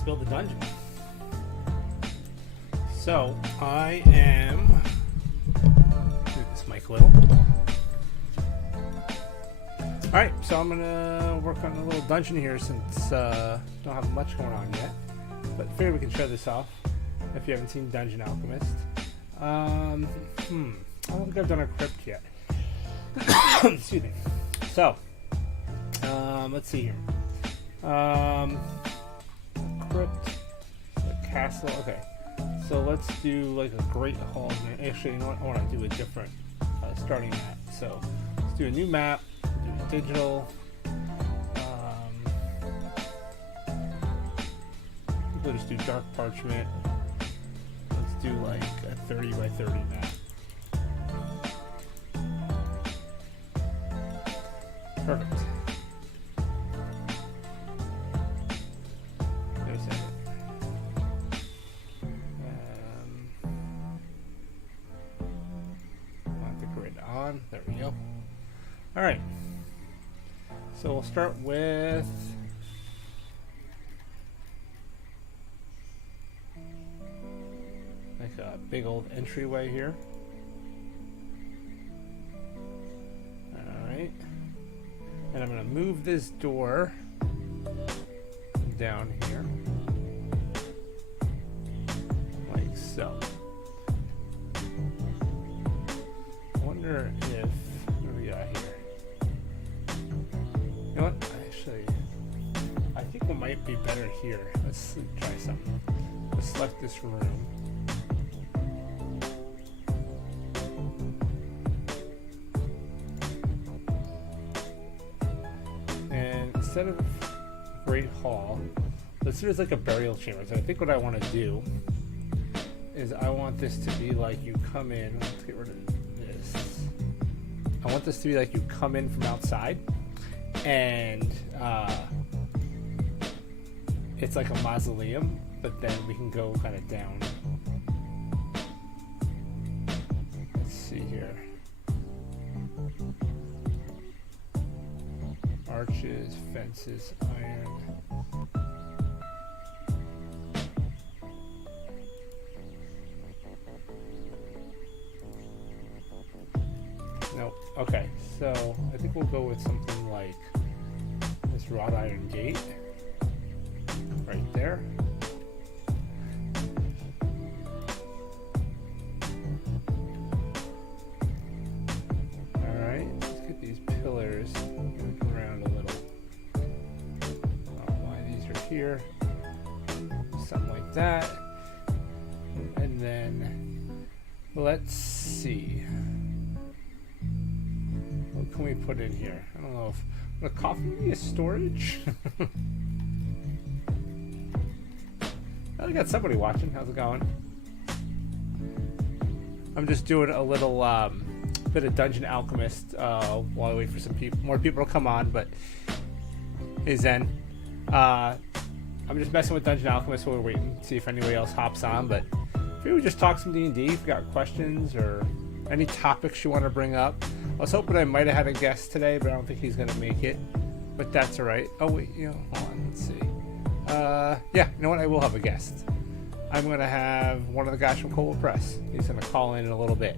let's build the dungeon. So I am move this mic a little. All right, so I'm gonna work on a little dungeon here since don't have much going on yet, but figure we can show this off if you haven't seen Dungeon Alchemist. I don't think I've done a crypt yet. Excuse me. So let's see here. Crypt, a castle. Okay, so let's do like a great hall here. Actually, you know what? I want to do a different starting map. So let's do a new map. Do a digital. We'll just do dark parchment. Let's do like a 30 by 30 map. Perfect. There's it. Want the grid on. There we go. All right. So we'll start with like a big old entryway here. All right. And I'm going to move this door down here, like so. I wonder if, what do we got here? You know what? Actually, I think what might be better here. Let's try something. Let's select this room. Instead of Great Hall, let's do it as like a burial chamber. So I think what I want to do is I want this to be like you come in. Let's get rid of this. I want this to be like you come in from outside, and it's like a mausoleum, but then we can go kind of down. Let's see here. Arches, fences, iron. Nope. Okay, so I think we'll go with something like this wrought iron gate right there. All right, let's get these pillars around a little. Why these are here, something like that. And then let's see, what can we put in here? I don't know if would a coffee be a storage. Oh, we got somebody watching. How's it going? I'm just doing a little bit of Dungeon Alchemist while I wait for some more people to come on. But hey Zen, I'm just messing with Dungeon Alchemist while we're waiting to see if anybody else hops on. But if we would just talk some D&D, if you got questions or any topics you want to bring up. I was hoping I might have had a guest today, but I don't think he's going to make it. But that's all right. Oh wait, hold on. Let's see. Yeah, you know what? I will have a guest. I'm going to have one of the guys from Cold Press. He's going to call in a little bit.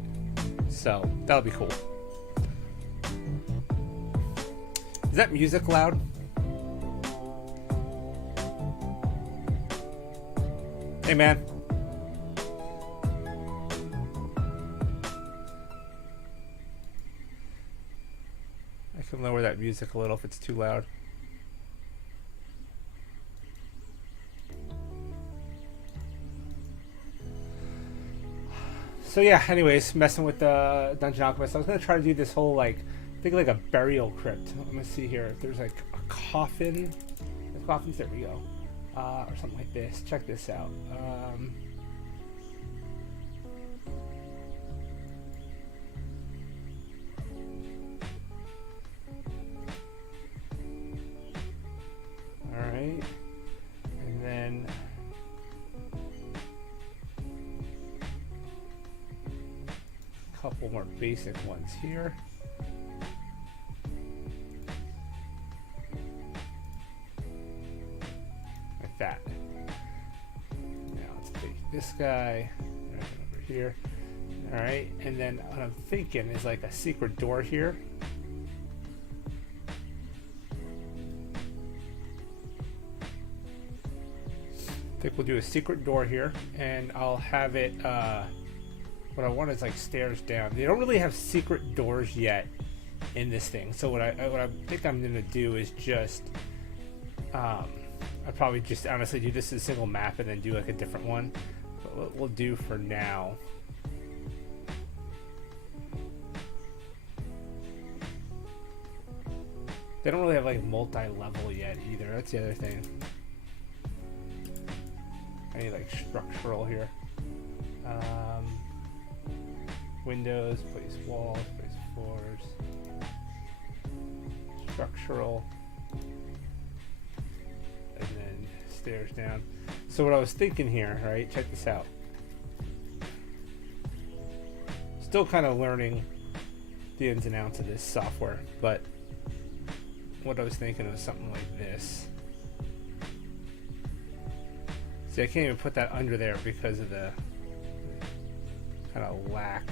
So that'll be cool. Is that music loud? Hey, man. I can lower that music a little if it's too loud. So yeah, anyways, messing with the Dungeon Alchemist. I was going to try to do this whole, like, I think like a burial crypt. I'm going to see here. There's like a coffin. The coffins, there we go. Or something like this. Check this out. Alright. And then couple more basic ones here. Like that. this guy right over here. All right, and then what I'm thinking is like a secret door here. I think we'll do a secret door here, and I'll have it, what I want is like stairs down. They don't really have secret doors yet in this thing, so what I think I'm gonna do is just, I'd probably just honestly do this as a single map and then do like a different one. But what we'll do for now, they don't really have like multi-level yet either. That's the other thing. I need like structural here. Windows, place walls, place floors. Structural. And then stairs down. So what I was thinking here, right? Check this out. Still kind of learning the ins and outs of this software, but what I was thinking was something like this. See, I can't even put that under there because of the kind of lack.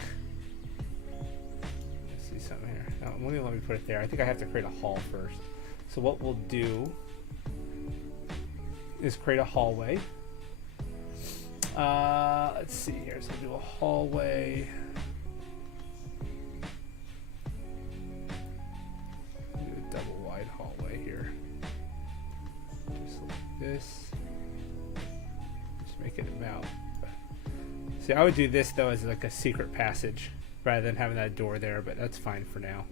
Let's see something here. No, let me put it there. I think I have to create a hall first. So what we'll do is create a hallway. Let's see here. So we'll do a hallway. Do a double wide hallway here. Just like this. Make it about. See, I would do this though as like a secret passage rather than having that door there, but that's fine for now.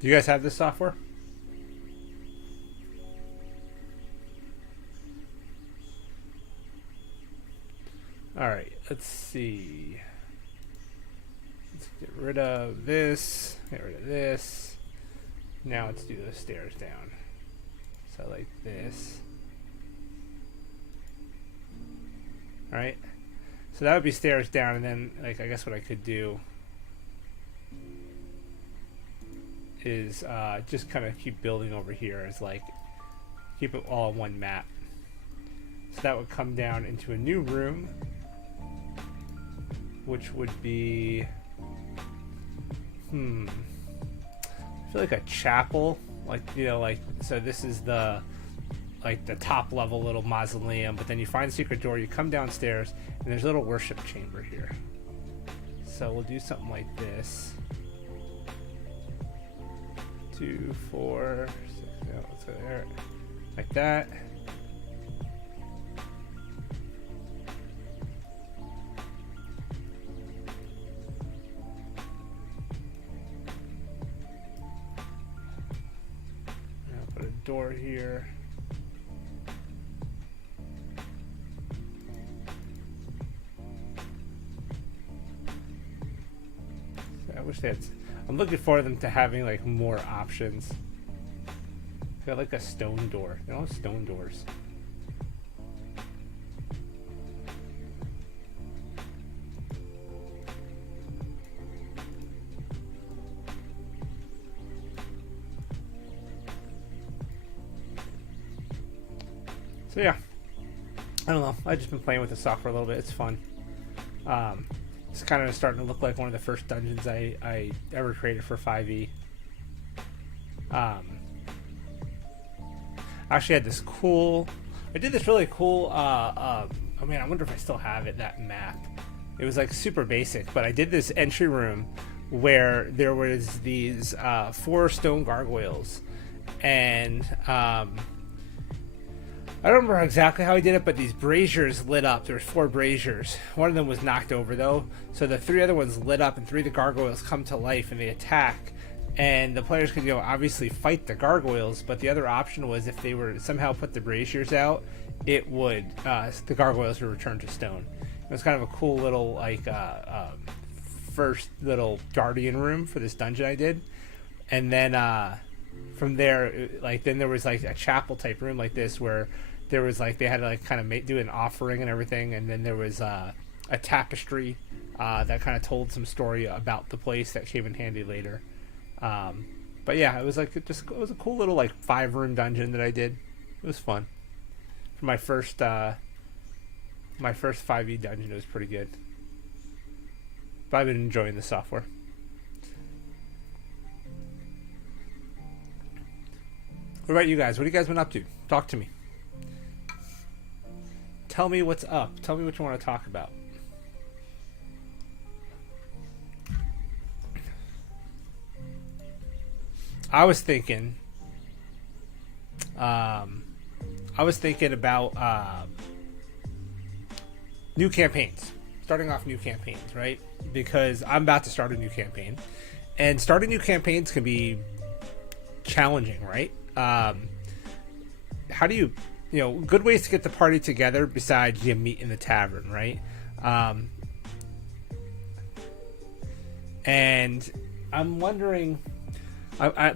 Do you guys have this software? All right, let's see. Let's get rid of this, get rid of this. Now let's do the stairs down. So like this. All right. So that would be stairs down, and then like I guess what I could do is just kind of keep building over here as like keep it all on one map. So that would come down into a new room, which would be I feel like a chapel, like, you know, like, so this is the like the top level little mausoleum, but then you find the secret door, you come downstairs, and there's a little worship chamber here. So we'll do something like this. 2, 4, 6, yeah, let's go there, like that. Door here. I wish they had. I'm looking for them to having like more options. Got like a stone door. They don't have stone doors. So yeah, I don't know. I've just been playing with the software a little bit. It's fun. It's kind of starting to look like one of the first dungeons I ever created for 5e. I actually had this cool. I did this really cool. I mean, I wonder if I still have it. That map. It was like super basic, but I did this entry room where there was these 4 stone gargoyles, and I don't remember exactly how he did it, but these braziers lit up. There was 4 braziers. One of them was knocked over, though. So the 3 other ones lit up, and 3 of the gargoyles come to life, and they attack. And the players could, obviously fight the gargoyles, but the other option was if they were to somehow put the braziers out, it would, the gargoyles would return to stone. It was kind of a cool little, like, first little guardian room for this dungeon I did. And then, from there, like, then there was, like, a chapel type room like this where there was, like, they had to, like, kind of do an offering and everything, and then there was a tapestry that kind of told some story about the place that came in handy later. But But yeah, it was like it was a cool little like 5-room dungeon that I did. It was fun. For my first 5e dungeon, it was pretty good. But I've been enjoying the software. What about you guys? What have you guys been up to? Talk to me. Tell me what's up. Tell me what you want to talk about. I was thinking about new campaigns. Starting off new campaigns, right? Because I'm about to start a new campaign. And starting new campaigns can be challenging, right? How do you good ways to get the party together besides you meet in the tavern, right? And I'm wondering,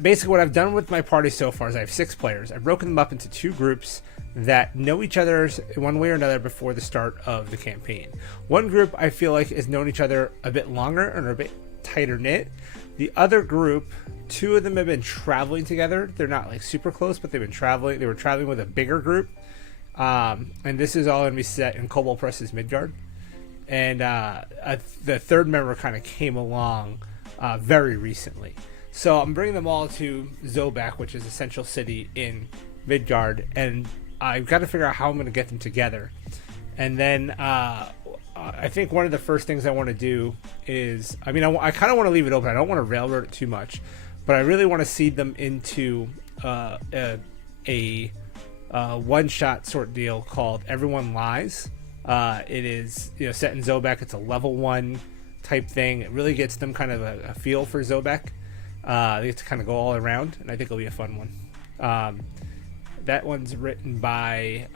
basically what I've done with my party so far is I have 6 players. I've broken them up into 2 groups that know each other one way or another before the start of the campaign. One group I feel like has known each other a bit longer and are a bit tighter knit. The other group, 2 of them have been traveling together. They're not like super close, but they've been traveling. They were traveling with a bigger group. And this is all going to be set in Cobalt Press's Midgard. And the third member kind of came along very recently. So I'm bringing them all to Zobek, which is a central city in Midgard, and I've got to figure out how I'm going to get them together. And then I think one of the first things I want to do is, I kind of want to leave it open. I don't want to railroad it too much, but I really want to seed them into a one-shot sort deal called Everyone Lies. It is set in Zobek. It's a level 1 type thing. It really gets them kind of a feel for Zobek. They get to kind of go all around, and I think it'll be a fun one. That one's written by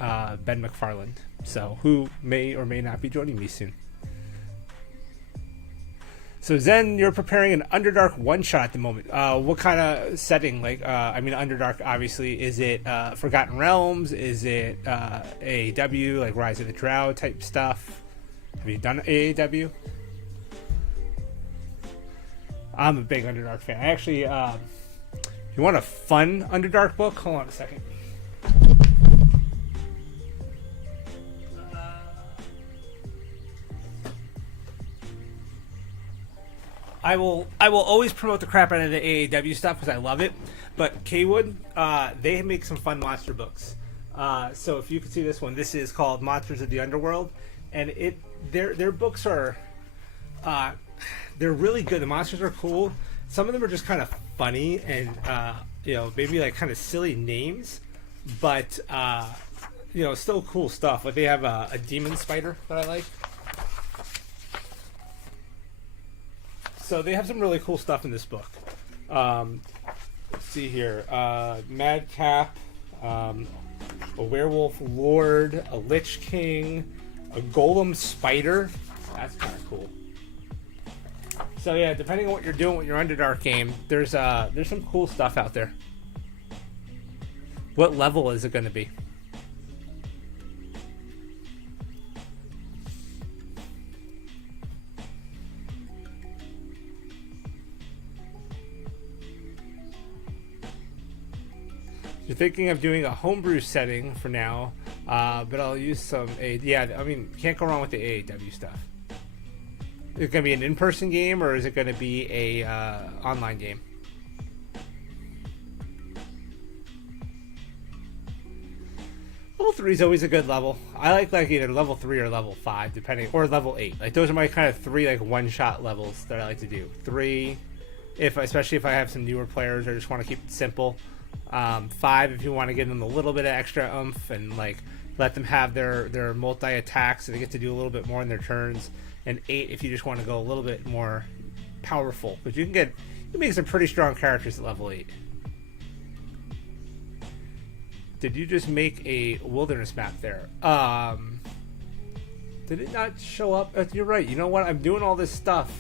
Ben McFarland, so who may or may not be joining me soon. So Zen, you're preparing an Underdark one-shot at the moment. What kind of setting? Underdark, obviously, is it Forgotten Realms? Is it AAW, like Rise of the Drow type stuff? Have you done AAW? I'm a big Underdark fan. I actually, you want a fun Underdark book? Hold on a second. I will always promote the crap out of the AAW stuff because I love it. But Kwood, they make some fun monster books. So if you can see this one, this is called Monsters of the Underworld, and their books are they're really good. The monsters are cool. Some of them are just kind of funny and maybe like kind of silly names, but still cool stuff. Like they have a demon spider that I like. So they have some really cool stuff in this book. Let's see here. Madcap, a werewolf lord, a lich king, a golem spider. That's kind of cool. So yeah, depending on what you're doing with your Underdark game, there's some cool stuff out there. What level is it going to be? You're thinking of doing a homebrew setting for now, but I'll use some can't go wrong with the AAW stuff. Is it going to be an in-person game, or is it going to be a online game? Level 3 is always a good level. I like either level 3 or level 5, depending, or level 8. Like those are my kind of 3 like one-shot levels that I like to do. 3, especially if I have some newer players or just want to keep it simple. 5 if you want to give them a little bit of extra oomph and like let them have their multi attacks so they get to do a little bit more in their turns. And 8 if you just want to go a little bit more powerful, but you can make some pretty strong characters at level 8. Did you just make a wilderness map there? Did it not show up? You're right. You know what? I'm doing all this stuff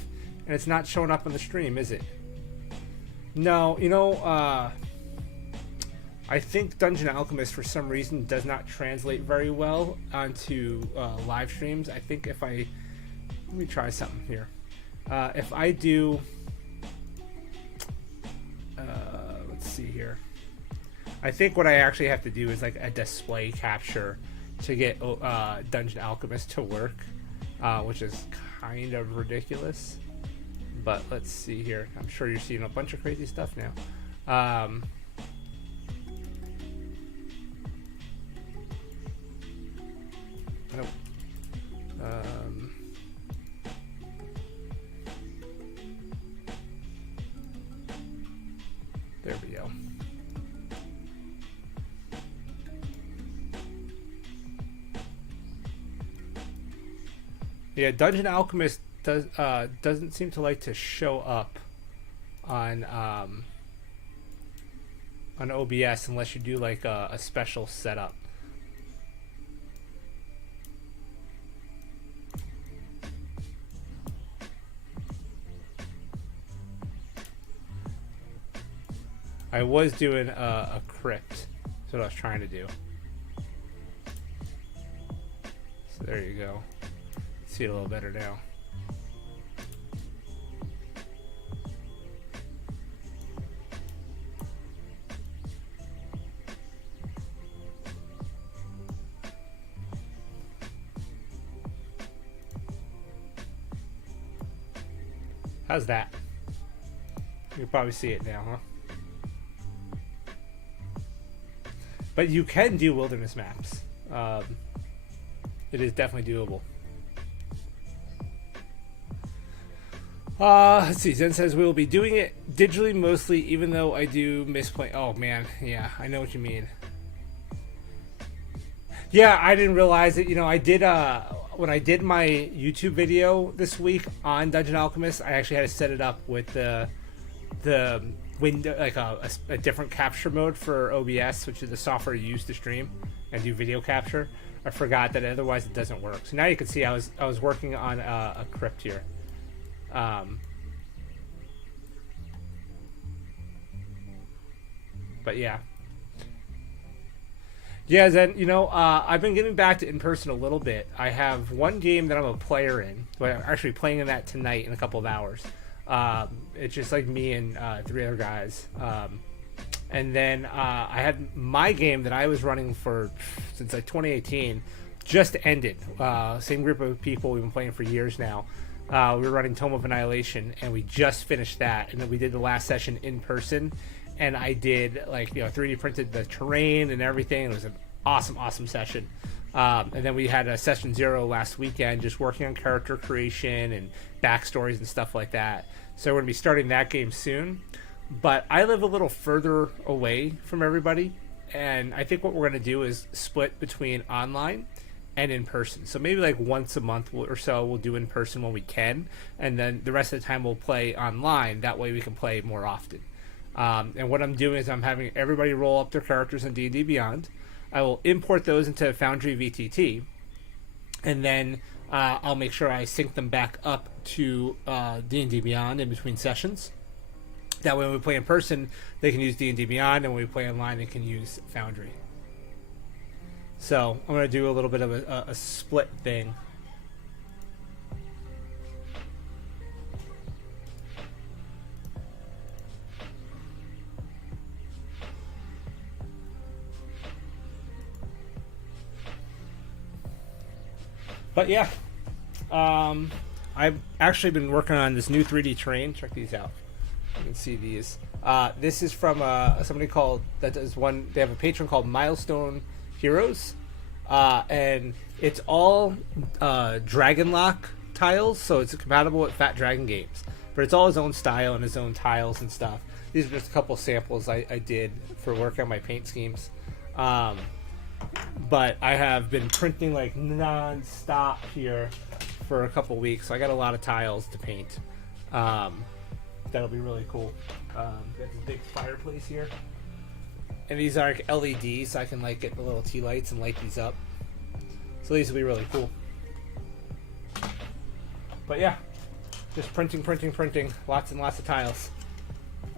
and it's not showing up on the stream, is it? No, I think Dungeon Alchemist for some reason does not translate very well onto live streams. I think if let me try something here. If I do see here. I think what I actually have to do is like a display capture to get Dungeon Alchemist to work, which is kind of ridiculous. But let's see here. I'm sure you're seeing a bunch of crazy stuff now. Nope. There we go. Yeah, Dungeon Alchemist doesn't seem to like to show up on OBS unless you do like a special setup. I was doing a crypt. That's what I was trying to do. So there you go. See it a little better now. How's that? You can probably see it now, huh? But you can do wilderness maps. It is definitely doable. Let's see. Zen says we will be doing it digitally mostly, even though I do miss playing. Oh man, yeah, I know what you mean. Yeah, I didn't realize it. You know, I did when I did my YouTube video this week on Dungeon Alchemist, I actually had to set it up with the window, like a different capture mode for OBS, which is the software you use to stream and do video capture. I forgot that otherwise it doesn't work. So now you can see I was working on a crypt here. But yeah. Yeah, Zen, you know, I've been getting back to in-person a little bit. I have one game that I'm a player in. But I'm actually playing in that tonight in a couple of hours. It's just like me and 3 other guys. And then I had my game that I was running for since like 2018 just ended. Same group of people we've been playing for years now. We were running Tome of Annihilation, and we just finished that. And then we did the last session in person, and I did like 3D printed the terrain and everything. It was an awesome session. And then we had a session 0 last weekend, just working on character creation and backstories and stuff like that. So we're gonna be starting that game soon. But I live a little further away from everybody, and I think what we're gonna do is split between online and in person. So maybe like once a month or so we'll do in person when we can, and then the rest of the time we'll play online. That way we can play more often. And what I'm doing is I'm having everybody roll up their characters in D&D Beyond. I will import those into Foundry VTT, and then I'll make sure I sync them back up to D&D Beyond in between sessions. That way when we play in person, they can use D&D Beyond, and when we play online, they can use Foundry. So I'm going to do a little bit of a split thing. But yeah, I've actually been working on this new 3D terrain. Check these out. You can see these. This is from somebody called that does one. They have a patron called Milestone Heroes, and it's all Dragon Lock tiles, so it's compatible with Fat Dragon games. But it's all his own style and his own tiles and stuff. These are just a couple samples I did for work on my paint schemes. But I have been printing like non-stop here for a couple weeks, so I got a lot of tiles to paint. That'll be really cool. Got this big fireplace here, and these are like LEDs, so I can like get the little tea lights and light these up. So these will be really cool. But yeah, just printing, lots and lots of tiles.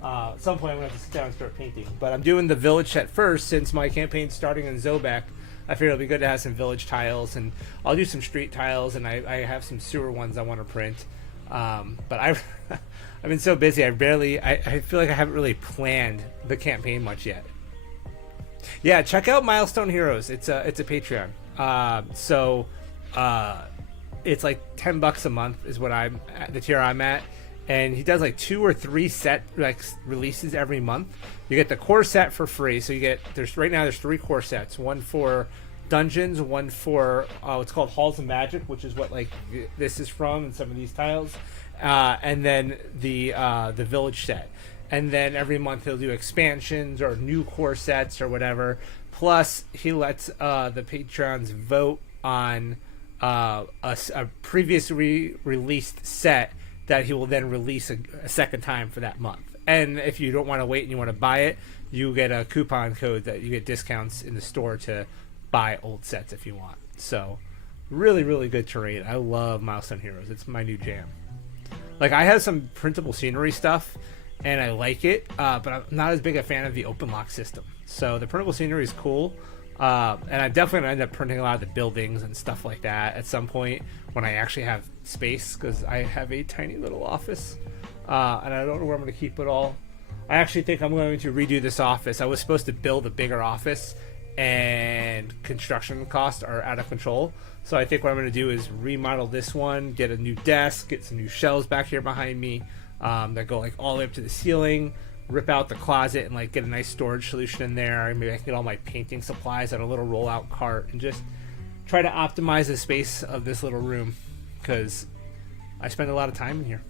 At some point I'm gonna have to sit down and start painting. But I'm doing the village set first, since my campaign's starting in Zobek. I figured it'll be good to have some village tiles, and I'll do some street tiles, and I have some sewer ones I want to print. But I've I've been so busy. I feel like I haven't really planned the campaign much yet. Yeah, check out Milestone Heroes. It's a Patreon. It's like $10 a month is what I'm at, the tier I'm at, and he does like 2 or 3 set like releases every month. You get the core set for free, so you get there's 3 core sets, one for dungeons, one for it's called Halls of Magic, which is what like this is from and some of these tiles, and then the village set. And then every month he'll do expansions or new core sets or whatever. Plus, he lets the patrons vote on a previously released set that he will then release a second time for that month. And if you don't want to wait and you want to buy it, you get a coupon code that you get discounts in the store to buy old sets if you want. So, really, really good terrain. I love Milestone Heroes. It's my new jam. Like, I have some printable scenery stuff, and I like it, but I'm not as big a fan of the open lock system. So the printable scenery is cool, and I'm definitely going to end up printing a lot of the buildings and stuff like that at some point when I actually have space, because I have a tiny little office, and I don't know where I'm going to keep it all. I actually think I'm going to redo this office. I was supposed to build a bigger office, and construction costs are out of control. So I think what I'm going to do is remodel this one, get a new desk, get some new shelves back here behind me, that go like all the way up to the ceiling, rip out the closet and like get a nice storage solution in there. Maybe I can get all my painting supplies on a little rollout cart and just try to optimize the space of this little room, because I spend a lot of time in here.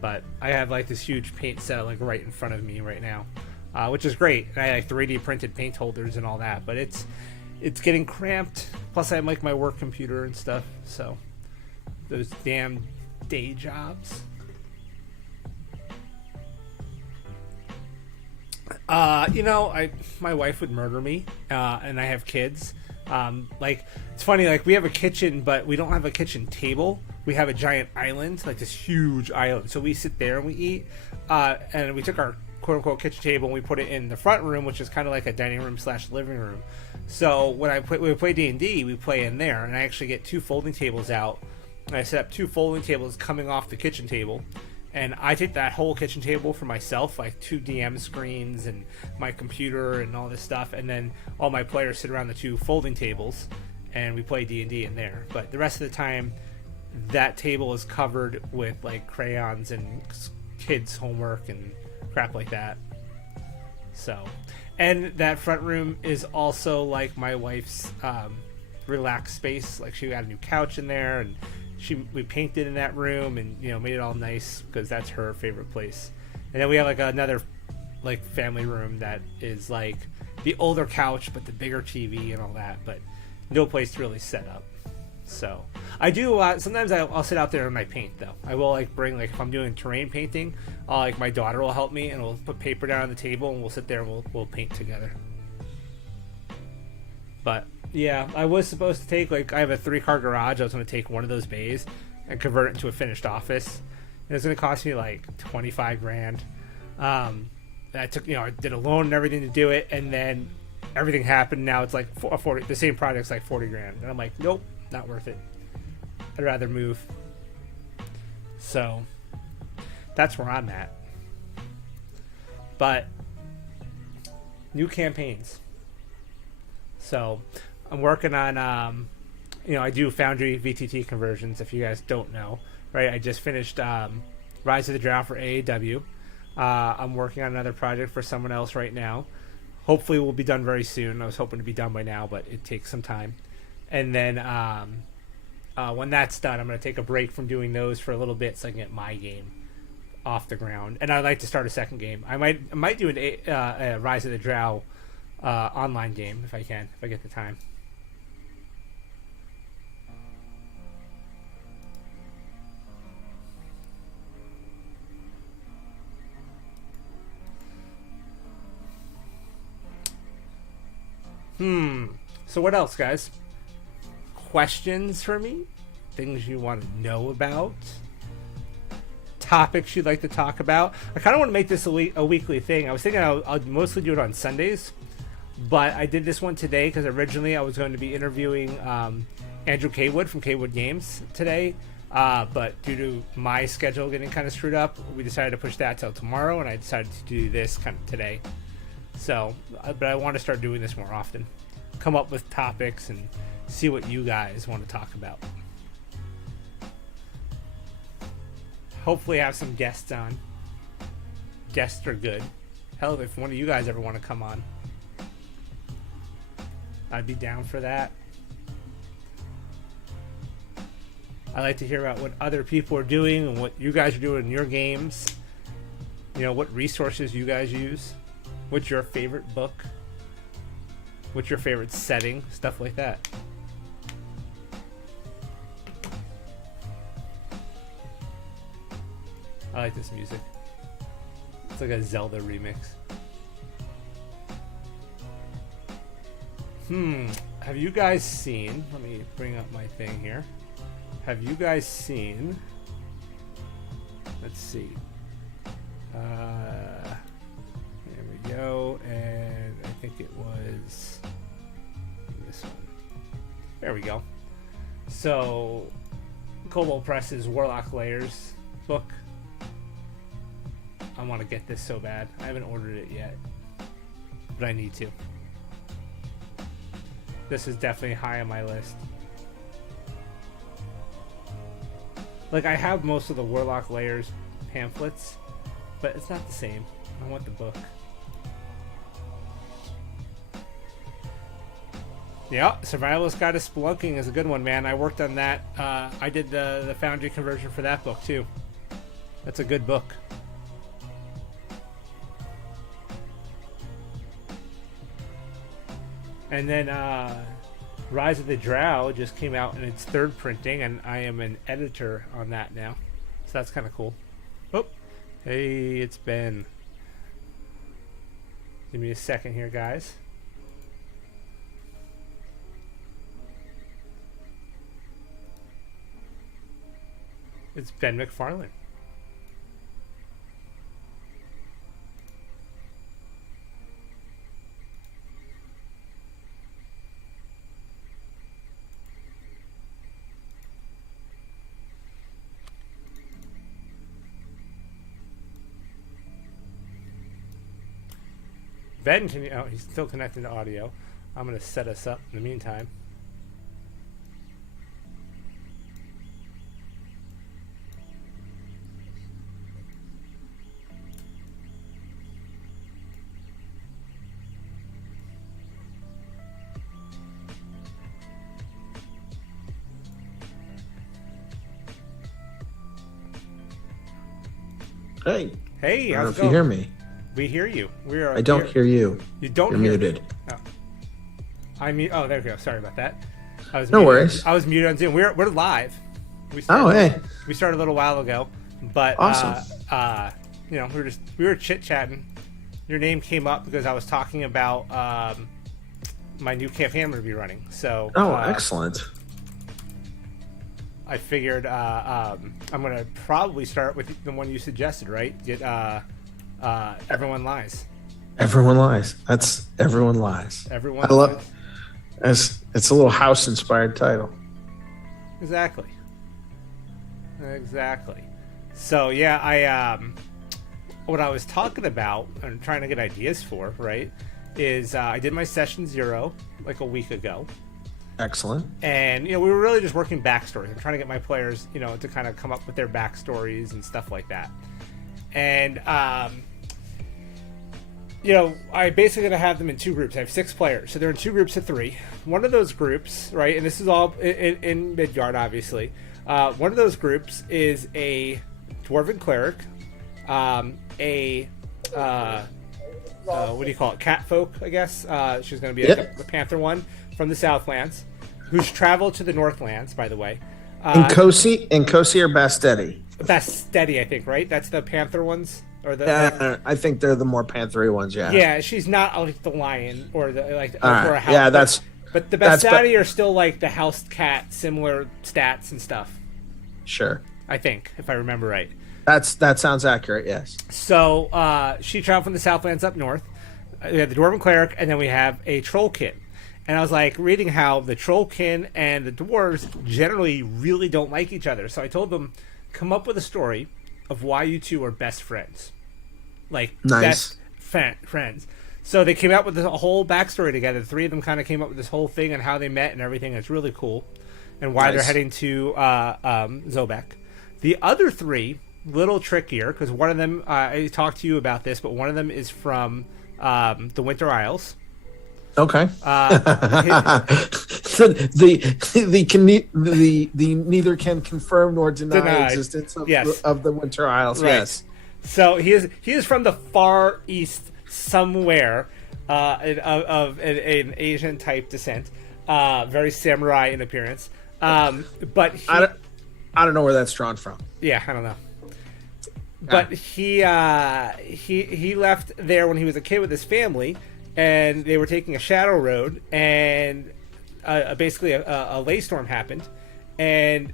But I have like this huge paint set like right in front of me right now, which is great. And I like 3D printed paint holders and all that, but it's getting cramped. Plus I have like my work computer and stuff, so those damn day jobs. My wife would murder me, and I have kids. Like, it's funny, like, we have a kitchen, but we don't have a kitchen table. We have a giant island, like this huge island. So we sit there and we eat, and we took our quote-unquote kitchen table and we put it in the front room, which is kind of like a dining room / living room. So when we play D&D, we play in there, and I actually get 2 folding tables out, and I set up 2 folding tables coming off the kitchen table. And I take that whole kitchen table for myself, like 2 DM screens and my computer and all this stuff, and then all my players sit around the 2 folding tables, and we play D&D in there. But the rest of the time, that table is covered with like crayons and kids' homework and crap like that. So, and that front room is also like my wife's relaxed space. Like, she got a new couch in there, and we painted in that room and made it all nice because that's her favorite place. And then we have like another like family room that is like the older couch but the bigger TV and all that, but no place to really set up. So I do sometimes I'll sit out there and I paint though. I will like bring, like, if I'm doing terrain painting, like my daughter will help me and we'll put paper down on the table and we'll sit there and we'll paint together. But yeah, I was supposed to take, like, I have a 3-car garage. I was going to take one of those bays and convert it into a finished office. And it was going to cost me like $25,000. I took, I did a loan and everything to do it, and then everything happened. Now it's like the same project's like $40,000, and I'm like, nope, not worth it. I'd rather move. So that's where I'm at. But new campaigns. So I'm working on, I do Foundry VTT conversions, if you guys don't know, right? I just finished Rise of the Drow for AAW. I'm working on another project for someone else right now. Hopefully we'll be done very soon. I was hoping to be done by now, but it takes some time. And then when that's done, I'm going to take a break from doing those for a little bit so I can get my game off the ground. And I'd like to start a second game. I might do a Rise of the Drow online game if I get the time. So what else, guys? Questions for me? Things you want to know about? Topics you'd like to talk about? I kind of want to make this a weekly thing. I was thinking I'll mostly do it on Sundays, but I did this one today because originally I was going to be interviewing Andrew Kaywood from Kaywood Games today, But due to my schedule getting kind of screwed up, we decided to push that till tomorrow, and I decided to do this kind of today. So, but I want to start doing this more often. Come up with topics and see what you guys want to talk about. Hopefully have some guests on. Guests are good. Hell, if one of you guys ever want to come on, I'd be down for that. I like to hear about what other people are doing and what you guys are doing in your games. You know, what resources you guys use. What's your favorite book? What's your favorite setting? Stuff like that. I like this music. It's like a Zelda remix. Have you guys seen... Let me bring up my thing here. Have you guys seen... Let's see. There we go. And I think it was this one. There we go. So, Cobalt Press's Warlock Layers book. I want to get this so bad. I haven't ordered it yet, but I need to. This is definitely high on my list. Like, I have most of the Warlock Layers pamphlets, but it's not the same. I want the book. Yeah, Survivalist Guide to Spelunking is a good one, man. I worked on that. I did the Foundry conversion for that book, too. That's a good book. And then Rise of the Drow just came out in its third printing, and I am an editor on that now. So that's kind of cool. Oh, hey, it's Ben. Give me a second here, guys. It's Ben McFarlane. Ben, can you... Oh, he's still connecting to audio. I'm going to set us up in the meantime. Hey. Hey, I don't know how's it if going? you hear me. We hear you. We are. I don't hear you. You don't You're hear muted. me? Oh. I mute. Oh, there we go. Sorry about that. I was No muted. worries. I was muted on Zoom. We're live. Oh, hey. We started a little while ago, but Awesome. you know, we were chit chatting. Your name came up because I was talking about my new campaign I'm going to be running. So. Oh, excellent. I figured I'm going to probably start with the one you suggested, right? Get Everyone Lies. Everyone lies. That's Everyone Lies. Everyone I love Lies. it's a little house-inspired title. Exactly. So yeah, I what I was talking about and trying to get ideas for, right, is I did my session 0 like a week ago. Excellent. And you know, we were really just working backstories. I'm trying to get my players, you know, to kind of come up with their backstories and stuff like that. And you know, I basically gonna have them in 2 groups. I have 6 players, so they're in 2 groups of 3. One of those groups, right, and this is all in Midgard, obviously. One of those groups is a dwarven cleric, what do you call it? Cat folk, I guess. She's gonna be a panther one from the Southlands, who's traveled to the Northlands, by the way. Nkosi or Basteti? Basteti, I think, right? That's the panther ones. Or the, I think they're the more panthery ones, yeah. Yeah, she's not like the lion or the like or right. a house. Yeah, that's. But the Bastati are still like the house cat, similar stats and stuff. Sure. I think, if I remember right. That sounds accurate. Yes. So she traveled from the Southlands up north. We have the dwarven cleric, and then we have a troll kid. And I was like reading how the Trollkin and the dwarves generally really don't like each other. So I told them, come up with a story of why you two are best friends. Like, Nice. best friends. So they came out with a whole backstory together. The three of them kind of came up with this whole thing on how they met and everything. It's really cool. And why they're heading to Zobek. The other three, little trickier, because one of them, I talked to you about this, but one of them is from the Winter Isles. Okay. The neither can confirm nor deny existence of, of the Winter Isles. Right. Yes. So he is from the far east somewhere of an Asian type descent, very samurai in appearance. But I don't know where that's drawn from. Yeah, I don't know. But he left there when he was a kid with his family, and they were taking a shadow road, and basically a ley storm happened, and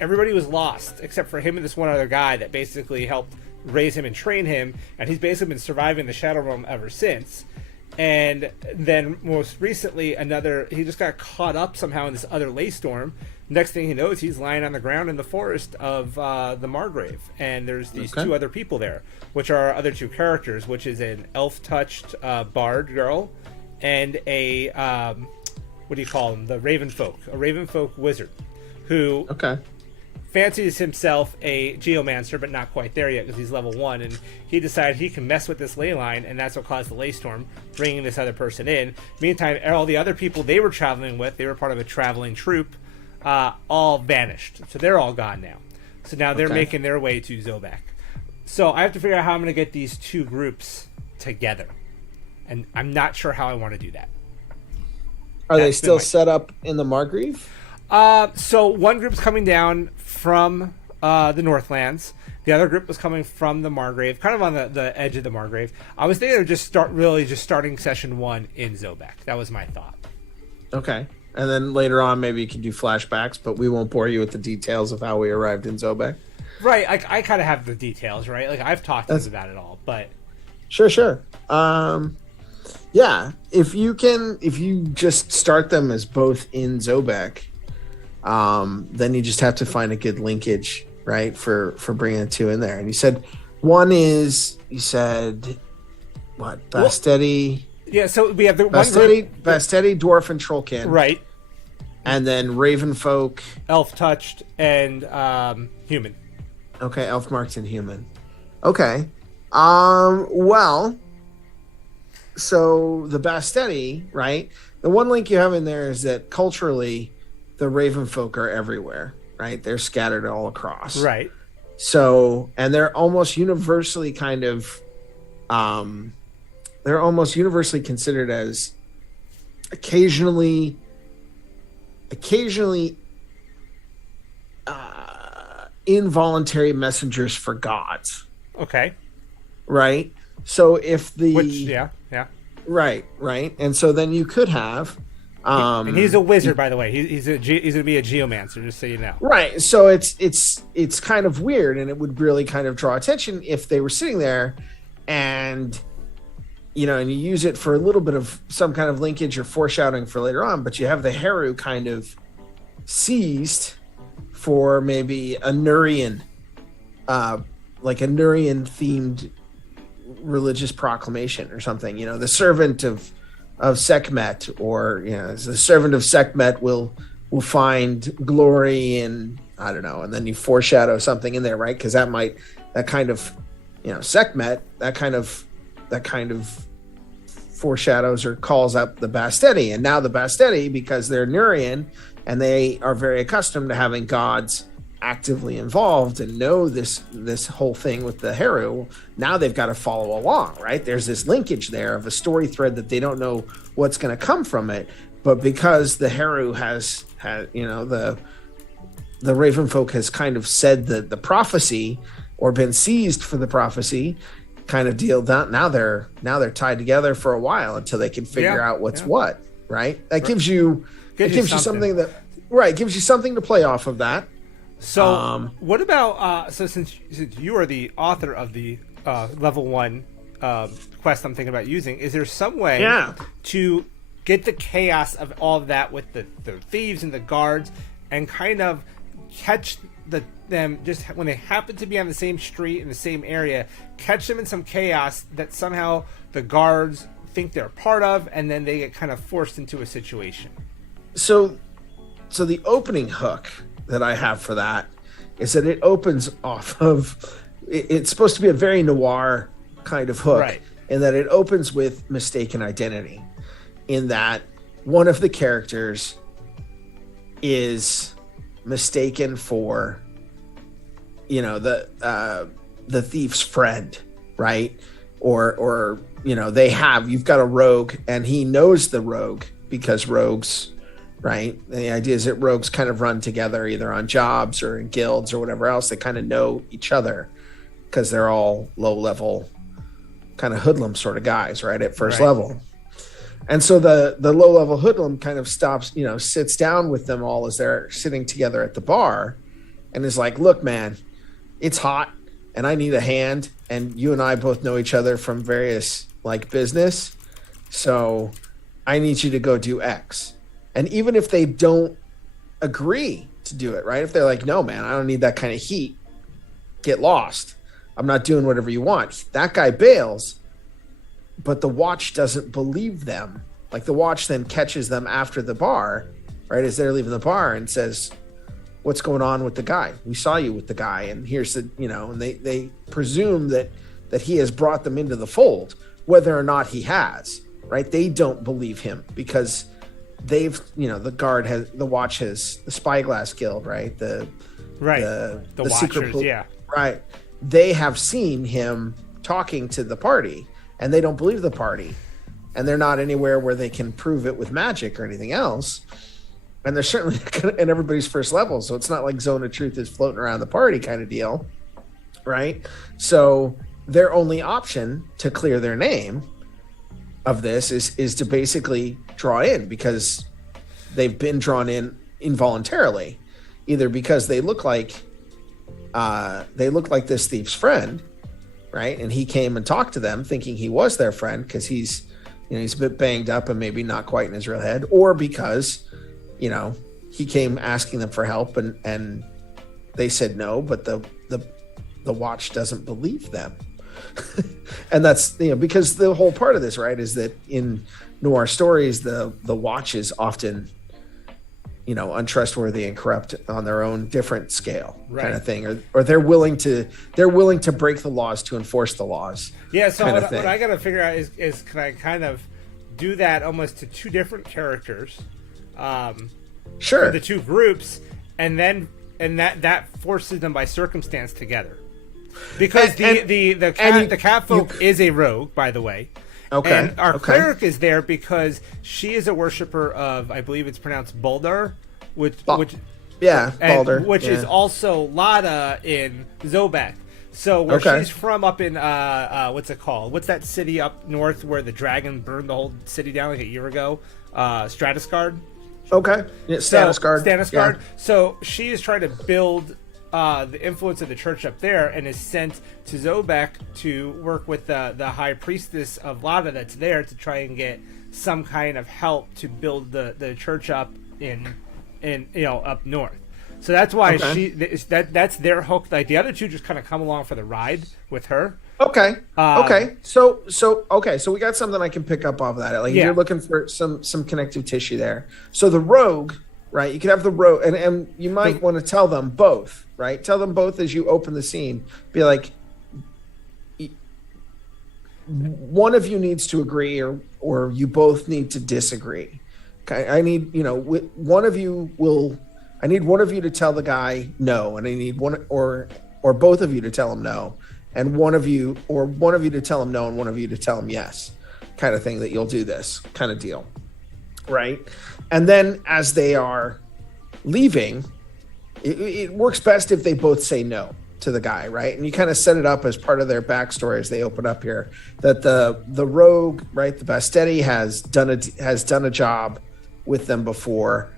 everybody was lost except for him and this one other guy that basically helped raise him and train him, and he's basically been surviving the shadow realm ever since. And then most recently, he just got caught up somehow in this other ley storm. Next thing he knows, he's lying on the ground in the forest of the Margrave, and there's these two other people there, which are our other two characters, which is an elf-touched bard girl and a what do you call them? A raven folk wizard, who fancies himself a geomancer, but not quite there yet because he's level 1, and he decided he can mess with this ley line, and that's what caused the ley storm, bringing this other person in. Meantime, all the other people they were traveling with, they were part of a traveling troupe, all vanished. So they're all gone now. So now they're making their way to Zobek. So I have to figure out how I'm going to get these two groups together, and I'm not sure how I want to do that. Are they still set up in the Margrave? So one group's coming down from the Northlands. The other group was coming from the Margrave, kind of on the edge of the Margrave. I was thinking of just starting session 1 in Zobek. That was my thought. Okay. And then later on, maybe you can do flashbacks, but we won't bore you with the details of how we arrived in Zobek. Right. I kind of have the details, right? Like, I've talked to them about it all, but... Sure. Yeah. If you just start them as both in Zobek, then you just have to find a good linkage, right, for bringing the two in there. And you said what, Bastedi? Yeah, so we have the Bastedi, Dwarf, and Trollkin. Right. And then Ravenfolk. Elf-touched and human. Okay, elf-marked and human. Okay. Well, so the Bastedi, right? The one link you have in there is that culturally, the Ravenfolk are everywhere, right? They're scattered all across. Right. So, and they're almost universally considered as occasionally involuntary messengers for gods. Okay. Right? So if the... yeah. Right. And so then you could have... and he's a wizard, by the way. He's going to be a geomancer, just so you know. Right. So it's kind of weird, and it would really kind of draw attention if they were sitting there and you use it for a little bit of some kind of linkage or foreshadowing for later on, but you have the Heru kind of seized for maybe a Nurian, like a Nurian themed religious proclamation or something, the servant of Sekhmet, or the servant of Sekhmet will find glory in, I don't know, and then you foreshadow something in there, right? Because Sekhmet, that kind of foreshadows or calls up the Bastedi, and now the Bastedi, because they're Nurian and they are very accustomed to having gods actively involved and know this whole thing with the Heru, now they've got to follow along, right? There's this linkage there of a story thread that they don't know what's going to come from it, but because the Heru has the Ravenfolk has kind of said the prophecy or been seized for the prophecy kind of deal, now they're tied together for a while until they can figure out what's what, right? That gives you something to play off of that. So what about since you are the author of the level 1 quest I'm thinking about using, is there some way to get the chaos of all of that with the thieves and the guards, and kind of catch them just when they happen to be on the same street in the same area, catch them in some chaos that somehow the guards think they're part of, and then they get kind of forced into a situation. So the opening hook that I have for that is that it opens off of, it's supposed to be a very noir kind of hook, right, in that it opens with mistaken identity, in that one of the characters is mistaken for, the thief's friend, right? Or you've got a rogue, and he knows the rogue because rogues, right? The idea is that rogues kind of run together either on jobs or in guilds or whatever else. They kind of know each other because they're all low level kind of hoodlum sort of guys, right? At first level. And so the low level hoodlum kind of sits down with them all as they're sitting together at the bar, and is like, look, man, it's hot and I need a hand. And you and I both know each other from various business. So I need you to go do X. And even if they don't agree to do it, right? If they're like, no, man, I don't need that kind of heat. Get lost. I'm not doing whatever you want. That guy bails, but the watch doesn't believe them. Like, the watch then catches them after the bar, right? As they're leaving the bar, and says, what's going on with the guy? We saw you with the guy. And here's and they presume that he has brought them into the fold, whether or not he has, right? They don't believe him because they've, the watch has the Spyglass Guild, right? The Watchers, secret yeah. Right. They have seen him talking to the party, and they don't believe the party, and they're not anywhere where they can prove it with magic or anything else. And they're certainly in everybody's first level. So it's not like Zone of Truth is floating around the party kind of deal. Right. So their only option to clear their name of this is to basically draw in, because they've been drawn in involuntarily, either because they look like this thief's friend, right? And he came and talked to them thinking he was their friend because he's a bit banged up and maybe not quite in his real head, or because, he came asking them for help and they said no, but the watch doesn't believe them. And that's, because the whole part of this, right, is that in noir stories, the watch is often, untrustworthy and corrupt on their own different scale, right, kind of thing, or they're willing to break the laws to enforce the laws. Yeah. So what I got to figure out is can I kind of do that almost to two different characters, sure, for the two groups, and that forces them by circumstance together, because the cat folk is a rogue, by the way. Okay. And our cleric is there because she is a worshiper of, I believe it's pronounced Baldur, which is also Lada in Zobek. So where she's from, up in what's it called? What's that city up north where the dragon burned the whole city down like a year ago? Stratusgard. Okay. Yeah, Stannisgard. Stannisgard. Yeah. So she is trying to build the influence of the church up there, and is sent to Zobek to work with the high priestess of Lada that's there to try and get some kind of help to build the church up in up north. So that's why that's their hook. Like, the other two just kind of come along for the ride with her. Okay. So we got something I can pick up off of that. Like, you're looking for some connective tissue there. So the rogue, right? You could have the rogue, and you might want to tell them both, right? Tell them both as you open the scene. Be like, one of you needs to agree, or you both need to disagree. Okay, I need one of you to tell the guy no, and I need one or both of you to tell him no, and one of you to tell him no, and one of you to tell him yes, kind of thing. That you'll do this kind of deal, right? And then as they are leaving, it works best if they both say no to the guy, right? And you kind of set it up as part of their backstory as they open up here, that the rogue, right, the Bastardi has done a job with them before,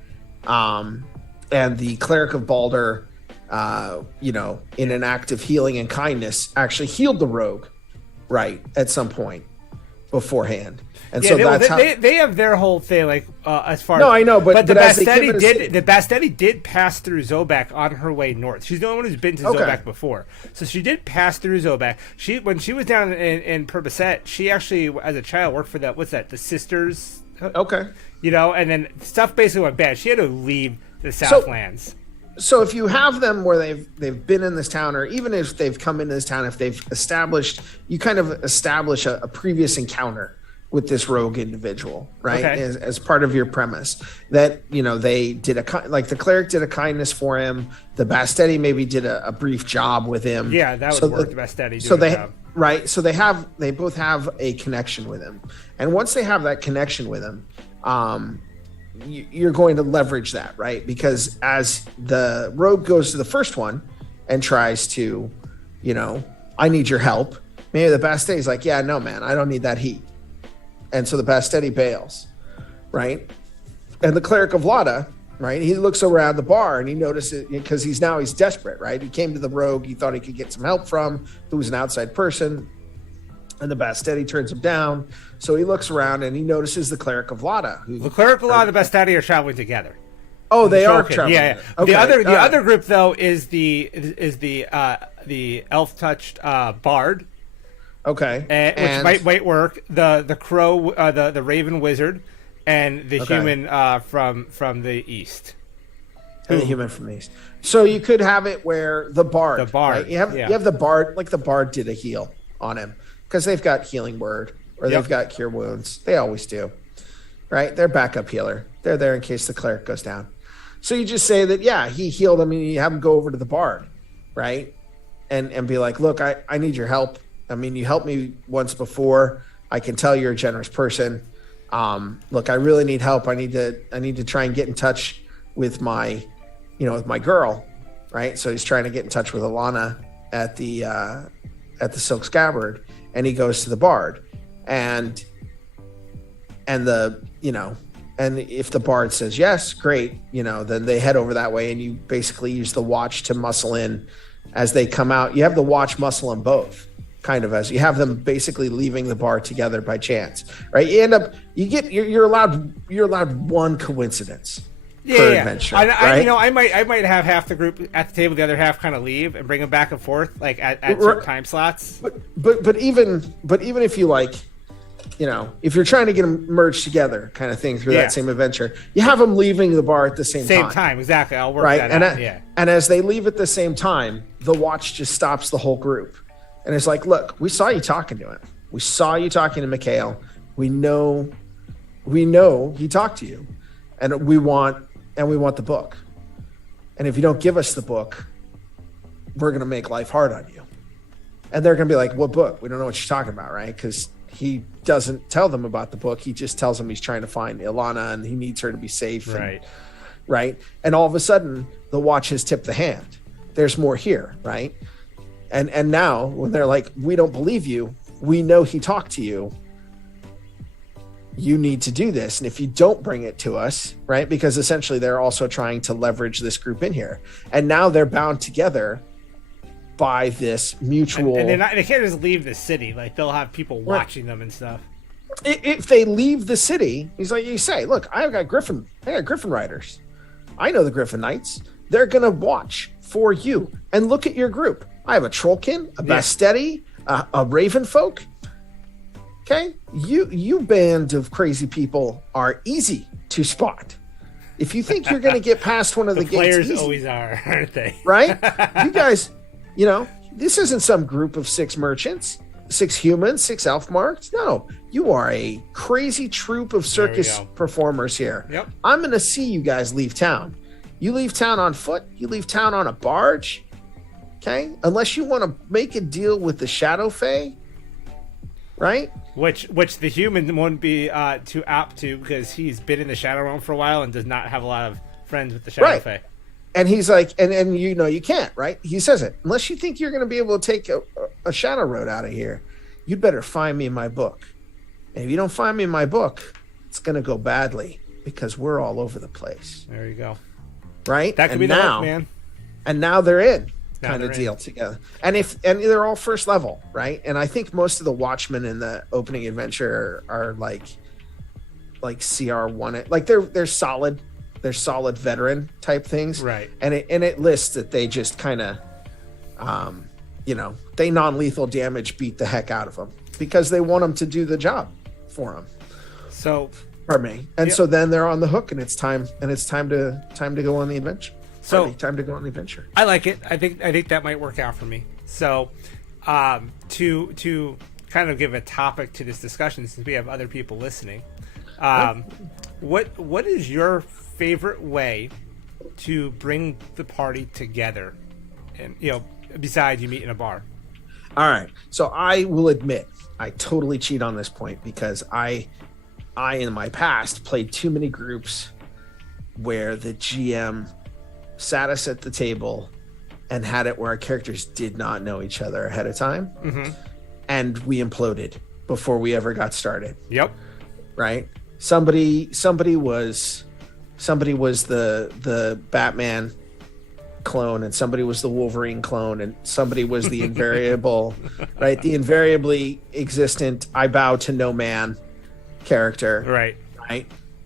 and the cleric of Baldur, in an act of healing and kindness, actually healed the rogue, right, at some point beforehand. And Yeah, so they, well, that's they have their whole thing, like as far No, as, I know, but the as they give Bassetti it the Bassetti did pass through Zobak on her way north. She's the only one who's been to Okay. Zobak before, so she did pass through Zobak. When she was down in Percocet, she actually, as a child, worked for the Sisters. Okay. You know, and then stuff basically went bad. She had to leave the Southlands. So if you have them where they've been in this town, or even if they've come into this town, if they've established, you kind of establish a previous encounter with this rogue individual, right? Okay. As part of your premise that, you know, they did like the cleric did a kindness for him. The Bassetti maybe did a brief job with him. Yeah, that would work. The Bassetti. So they, job. right. So they both have a connection with him. And once they have that connection with him, you're going to leverage that, right? Because as the rogue goes to the first one and tries to, you know, I need your help. Maybe the Bastetti's like, yeah, no, man, I don't need that heat. And so the Bassetti bails, right? And the cleric of Lada, right? He looks around the bar and he notices, because he's desperate, right? He came to the rogue he thought he could get some help from, who was an outside person. And the Bassetti turns him down. So he looks around and he notices the cleric of Lada. The cleric of Lada and the Bassetti are traveling together. Oh, they are traveling. Yeah. Okay. The other group though is the elf touched bard. Okay. Which might work. The crow, the raven wizard, and the human from the east. And the human from the east. So you could have it where the bard. Right? You have the bard, like the bard did a heal on him because they've got healing word or they've got cure wounds. They always do. Right? They're backup healer. They're there in case the cleric goes down. So you just say that, yeah, he healed him, and you have him go over to the bard, right? And be like, look, I need your help. I mean, you helped me once before. I can tell you're a generous person. Look, I really need help. I need to try and get in touch with my girl, right? So he's trying to get in touch with Alana at the Silk Scabbard, and he goes to the bard, and if the bard says yes, great, then they head over that way, and you basically use the watch to muscle in as they come out. You have the watch muscle in both. Kind of as you have them basically leaving the bar together by chance, right? You're allowed one coincidence per adventure. Right? I might have half the group at the table, the other half kind of leave and bring them back and forth, like at certain time slots. But even if you if you're trying to get them merged together, kind of thing through that same adventure, you have them leaving the bar at the same time. Exactly. I'll work that out. And as they leave at the same time, the watch just stops the whole group. And it's like, look, we saw you talking to him. We saw you talking to Mikhail. We know he talked to you. And we want the book. And if you don't give us the book, we're going to make life hard on you. And they're going to be like, what book? We don't know what you're talking about, right? Because he doesn't tell them about the book. He just tells them he's trying to find Ilana and he needs her to be safe. Right. And all of a sudden, the watch has tipped the hand. There's more here, right? And now when they're like, we don't believe you, we know he talked to you, you need to do this. And if you don't bring it to us, right? Because essentially they're also trying to leverage this group in here. And now they're bound together by this mutual. And they can't just leave the city. Like they'll have people watching them and stuff. If they leave the city, he's like, you say, look, I got Griffin riders. I know the Griffin Knights. They're going to watch for you. And look at your group. I have a Trollkin, a Bassetti, a Raven folk. Okay? You band of crazy people are easy to spot. If you think you're going to get past one of the gates players easy, always are, aren't they? Right? You guys, this isn't some group of 6 merchants, 6 humans, 6 elf marks. No, you are a crazy troop of circus performers here. Yep. I'm going to see you guys leave town. You leave town on foot. You leave town on a barge. Okay, unless you want to make a deal with the Shadow Fae, right? Which the human won't be too apt to because he's been in the Shadow Realm for a while and does not have a lot of friends with the Shadow Fae. And he's like, and you can't, right? He says it. Unless you think you're going to be able to take a Shadow Road out of here, you'd better find me in my book. And if you don't find me in my book, it's going to go badly because we're all over the place. There you go. Right? That could be the hook, man. And now they're in. kind of deal together. And they're all first level, right? And I think most of the Watchmen in the opening adventure are like CR1, like they're solid veteran type things, right? And it lists that they just kind of they non-lethal damage beat the heck out of them because they want them to do the job for them. So pardon me. And so then they're on the hook, and it's time to go on the adventure. So time to go on the adventure. I like it. I think that might work out for me. So to kind of give a topic to this discussion, since we have other people listening, what is your favorite way to bring the party together? And besides you meet in a bar. All right. So I will admit I totally cheat on this point because I in my past played too many groups where the GM sat us at the table and had it where our characters did not know each other ahead of time. Mm-hmm. And we imploded before we ever got started. Yep. Right. Somebody was the Batman clone, and somebody was the Wolverine clone, and somebody was the invariable, right? The invariably existent I bow to no man character. Right.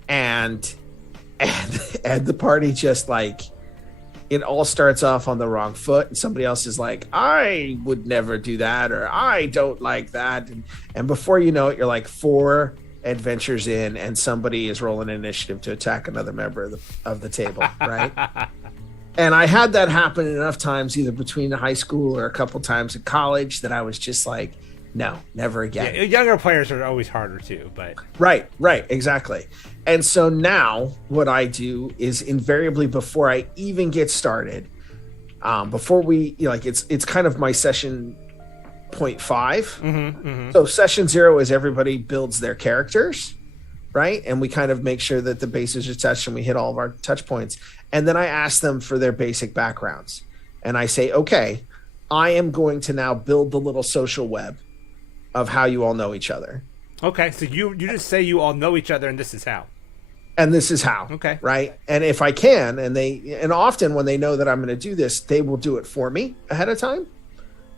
And the party just like, it all starts off on the wrong foot, and somebody else is like, I would never do that, or I don't like that. And before you know it, you're like 4 adventures in, and somebody is rolling initiative to attack another member of the table, right? And I had that happen enough times, either between the high school or a couple times in college, that I was just like, no, never again. Yeah, younger players are always harder too, but right, exactly. And so now what I do is invariably before I even get started, before we it's kind of my session 0.5. Mm-hmm. So session 0 is everybody builds their characters, right? And we kind of make sure that the bases are touched and we hit all of our touch points. And then I ask them for their basic backgrounds. And I say, okay, I am going to now build the little social web of how you all know each other. Okay, so you just say you all know each other and this is how. And this is how. Okay. Right? And if I can, and often when they know that I'm going to do this, they will do it for me ahead of time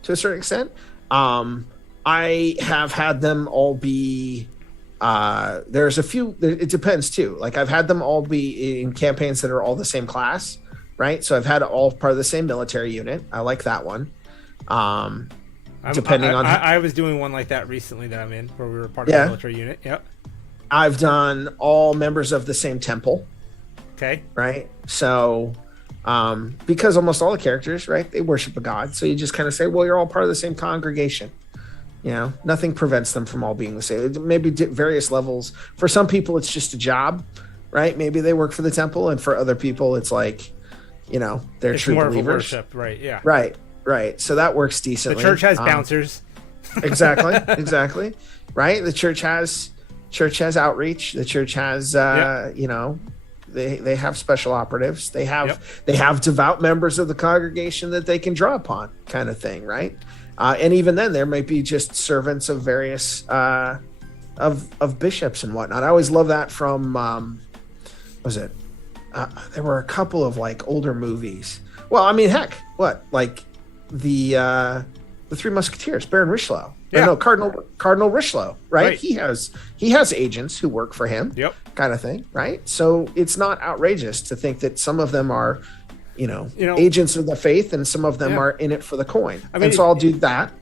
to a certain extent. I have had them all be there's a few, it depends too. Like I've had them all be in campaigns that are all the same class, right? So I've had all part of the same military unit. I like that one. I was doing one like that recently that I'm in, where we were part of the military unit. Yep. I've done all members of the same temple. Okay. Right. So, because almost all the characters, right, they worship a god. So you just kind of say, well, you're all part of the same congregation. Nothing prevents them from all being the same. Maybe various levels. For some people, it's just a job, right? Maybe they work for the temple, and for other people, it's like, they're it's true more believers. Of a worship, right? Yeah. Right. So that works decently. The church has bouncers. Exactly. Right. The church has outreach. The church has, they have special operatives. They have devout members of the congregation that they can draw upon, kind of thing, right? And even then, there might be just servants of various of bishops and whatnot. I always love that from there were a couple of like older movies. Well, I mean, heck, the Three Musketeers, Baron Richelieu. Yeah. No, Cardinal Richelieu, right? He has agents who work for him, kind of thing, right? So it's not outrageous to think that some of them are, agents of the faith, and some of them are in it for the coin. I mean, and so I'll do that.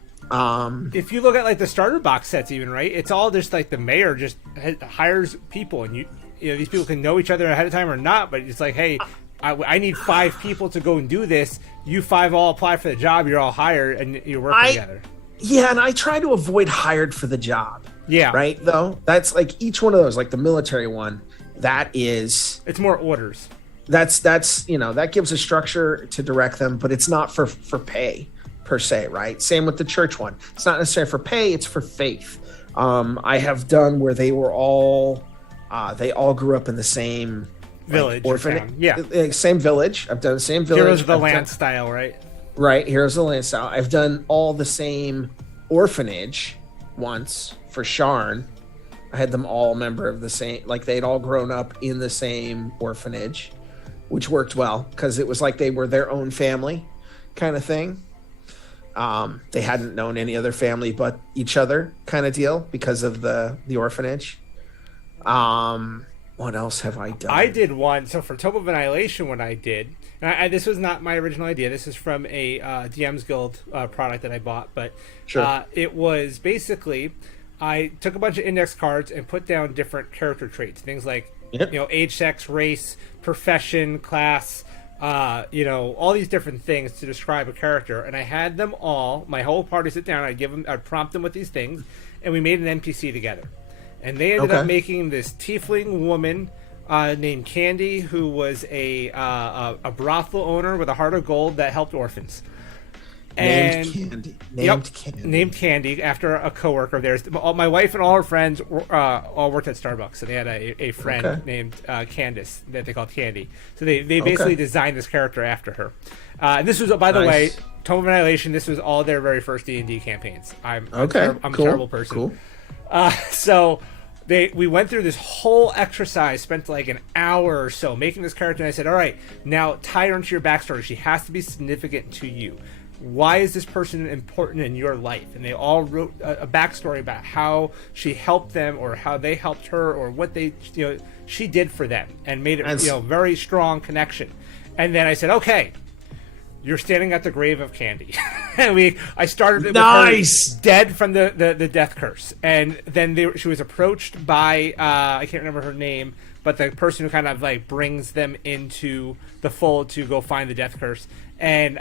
If you look at like the starter box sets, even right, it's all just like the mayor just hires people, and these people can know each other ahead of time or not, but it's like, hey, I need 5 people to go and do this. You 5 all apply for the job. You're all hired, and you're working together. Yeah, and I try to avoid hired for the job. Yeah. Right, though? That's like each one of those, like the military one, it's more orders. That gives a structure to direct them, but it's not for pay, per se, right? Same with the church one. It's not necessarily for pay, it's for faith. I have done where they were all, they all grew up in the same village, orphanage. Yeah. Same village. I've done the same village. Heroes of the Land style, right? Right, Heroes of the Land style. I've done all the same orphanage once for Sharn. I had them all member of the same, like they'd all grown up in the same orphanage, which worked well because it was like they were their own family kind of thing. They hadn't known any other family but each other kind of deal because of the orphanage. What else have I done? I did one. So for Topo of Annihilation, what I did, and this was not my original idea. This is from a DM's Guild product that I bought, but Sure. it was basically I took a bunch of index cards and put down different character traits, things like Yep. age, sex, race, profession, class, all these different things to describe a character. And I had them all, my whole party sit down. I'd prompt them with these things, and we made an NPC together. And they ended up making this tiefling woman named Candy, who was a brothel owner with a heart of gold that helped orphans. Named Candy. Named Candy after a coworker of theirs. My wife and all her friends all worked at Starbucks, so they had a friend named Candace that they called Candy. So they basically designed this character after her. And this was, by the way, Tome of Annihilation. This was all their very first D&D campaigns. I'm a terrible person. Cool. So we went through this whole exercise, spent like an hour or so making this character, and I said, all right, now tie her into your backstory. She has to be significant to you. Why is this person important in your life? And they all wrote a backstory about how she helped them, or how they helped her, or what she did for them, and made it very strong connection. And then I said, okay, you're standing at the grave of Candy. And I started with her dead from the death curse. And then she was approached by, I can't remember her name, but the person who kind of like brings them into the fold to go find the death curse. And